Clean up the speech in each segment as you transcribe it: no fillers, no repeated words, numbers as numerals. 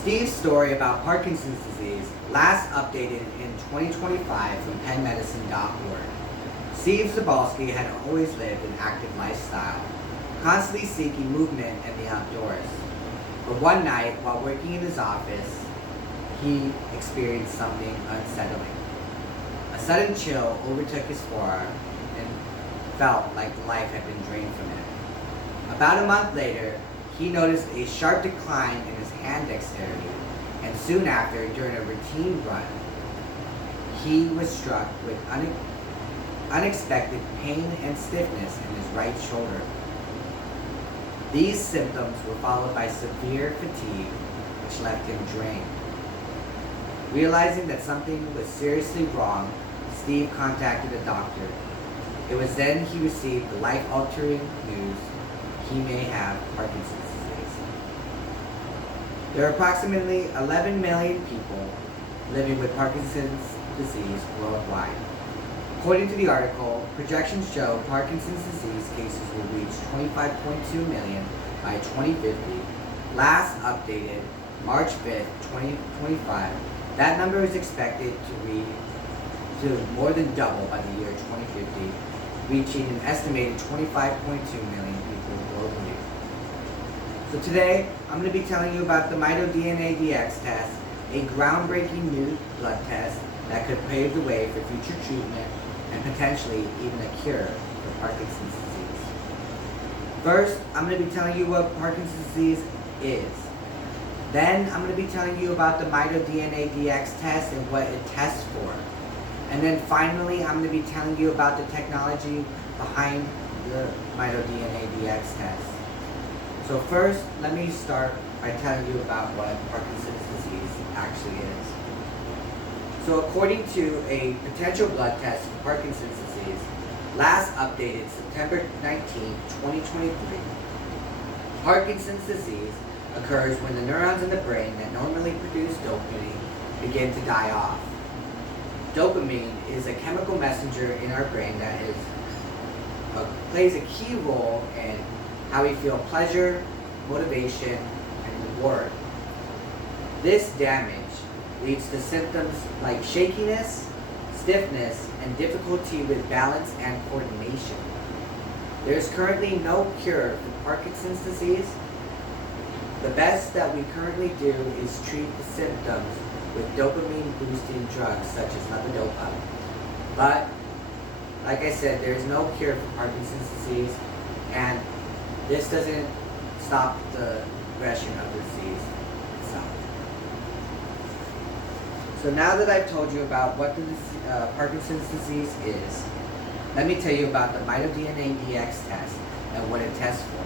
Steve's story about Parkinson's disease, last updated in 2025 from PennMedicine.org. Steve Zabalski had always lived an active lifestyle, constantly seeking movement and the outdoors. But one night, while working in his office, he experienced something unsettling. A sudden chill overtook his forearm and felt like life had been drained from him. About a month later, he noticed a sharp decline in his hand dexterity, and soon after, during a routine run, he was struck with unexpected pain and stiffness in his right shoulder. These symptoms were followed by severe fatigue, which left him drained. Realizing that something was seriously wrong, Steve contacted a doctor. It was then he received the life-altering news he may have Parkinson's disease. There are approximately 11 million people living with Parkinson's disease worldwide. According to the article, projections show Parkinson's disease cases will reach 25.2 million by 2050. Last updated March 5th, 2025, that number is expected to more than double by the year 2050, reaching an estimated 25.2 million people globally. So today, I'm going to be telling you about the MitoDNA DX test, a groundbreaking new blood test that could pave the way for future treatment and potentially even a cure for Parkinson's disease. First, I'm going to be telling you what Parkinson's disease is. Then, I'm going to be telling you about the MitoDNA DX test and what it tests for. And then finally, I'm going to be telling you about the technology behind the MitoDNA DX test. So first, let me start by telling you about what Parkinson's disease actually is. So according to a potential blood test for Parkinson's disease, last updated September 19, 2023, Parkinson's disease occurs when the neurons in the brain that normally produce dopamine begin to die off. Dopamine is a chemical messenger in our brain that plays a key role in how we feel pleasure, motivation, and reward. This damage leads to symptoms like shakiness, stiffness, and difficulty with balance and coordination. There is currently no cure for Parkinson's disease. The best that we currently do is treat the symptoms with dopamine-boosting drugs such as levodopa. But, like I said, there is no cure for Parkinson's disease, and this doesn't stop the progression of the disease itself. So now that I've told you about what the Parkinson's disease is, let me tell you about the MitoDNA DX test and what it tests for.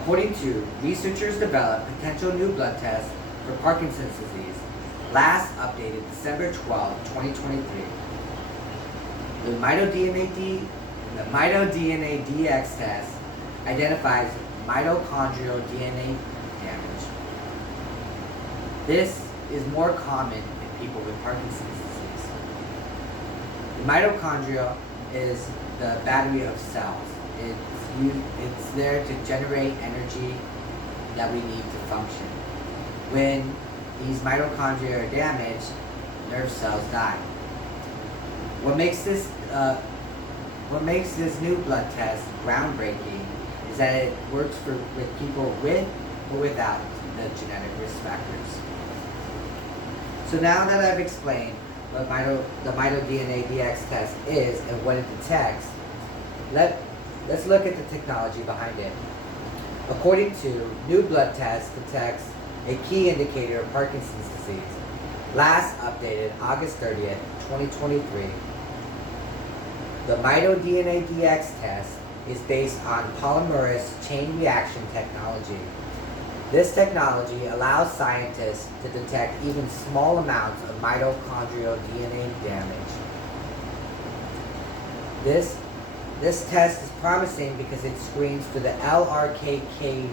According to researchers developed potential new blood tests for Parkinson's disease, last updated December 12, 2023. The MitoDNA DX test identifies mitochondrial DNA damage. This is more common in people with Parkinson's disease. The mitochondria is the battery of cells. It's there to generate energy that we need to function. When these mitochondria are damaged, nerve cells die. What makes this new blood test groundbreaking is that it works with people with or without the genetic risk factors. So now that I've explained what the MitoDNA DX test is and what it detects, let's look at the technology behind it. According to new blood test detects a key indicator of Parkinson's disease. Last updated August 30th, 2023. The MitoDNA DX test is based on polymerase chain reaction technology. This technology allows scientists to detect even small amounts of mitochondrial DNA damage. This test is promising because it screens for the LRK2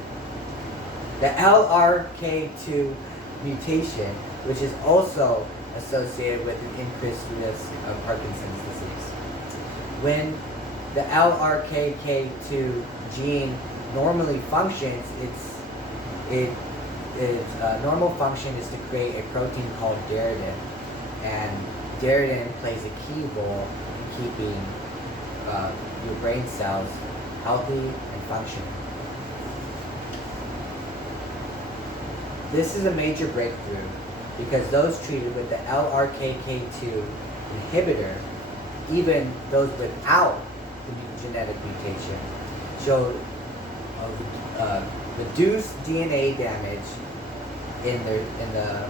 mutation, which is also associated with an increased risk of Parkinson's disease. When the LRKK2 gene normally functions, its normal function is to create a protein called derridin, and derridin plays a key role in keeping your brain cells healthy and functioning. This is a major breakthrough because those treated with the LRKK2 inhibitor, even those without the genetic mutation, showed reduced DNA damage in the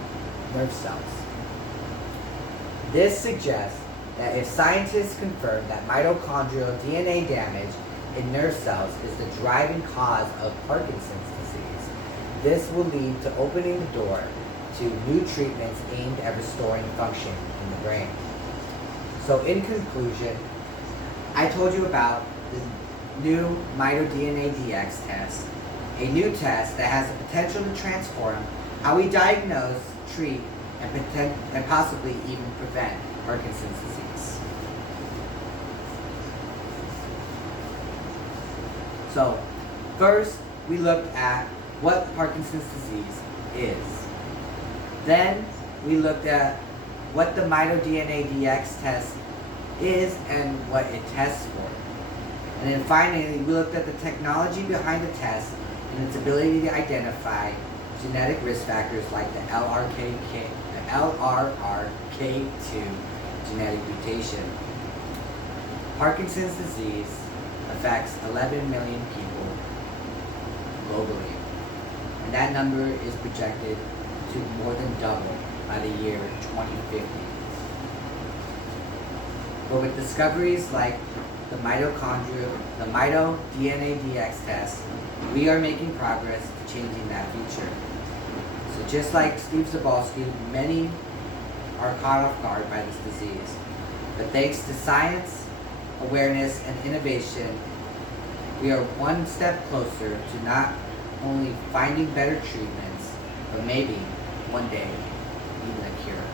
nerve cells. This suggests that if scientists confirm that mitochondrial DNA damage in nerve cells is the driving cause of Parkinson's disease, this will lead to opening the door to new treatments aimed at restoring function in the brain. So in conclusion, I told you about the new MitoDNA DX test, a new test that has the potential to transform how we diagnose, treat, and possibly even prevent Parkinson's disease. So, first we looked at what Parkinson's disease is. Then we looked at what the MitoDNA DX test is and what it tests for. And then finally, we looked at the technology behind the test and its ability to identify genetic risk factors like the LRRK2 genetic mutation. Parkinson's disease affects 11 million people globally, and that number is projected to more than double by the year 2050. But with discoveries like the MitoDNA DX test, we are making progress to changing that future. So just like Steve Zabolski, many are caught off guard by this disease. But thanks to science, awareness, and innovation, we are one step closer to not only finding better treatments, but maybe one day even a cure.